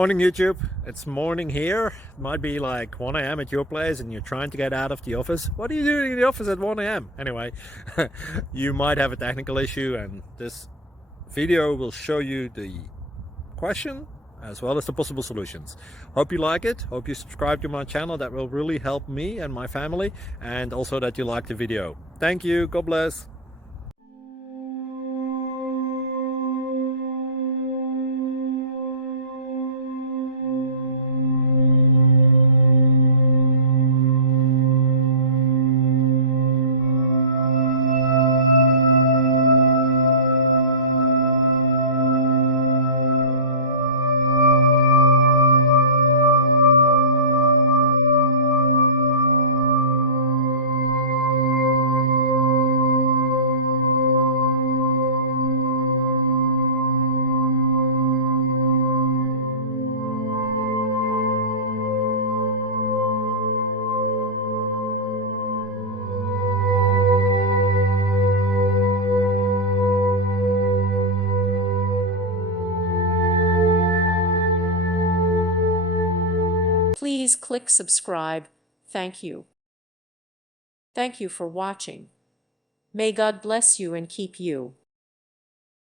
Morning YouTube, it's morning here. It might be like 1 a.m. at your place and you're trying to get out of the office. What are you doing in the office at 1 a.m.? Anyway, you might have a technical issue and this video will show you the question as well as the possible solutions. Hope you like it, hope you subscribe to my channel. That will really help me and my family, and also that you like the video. Thank you, God bless. Please click subscribe. Thank you. Thank you for watching. May God bless you and keep you.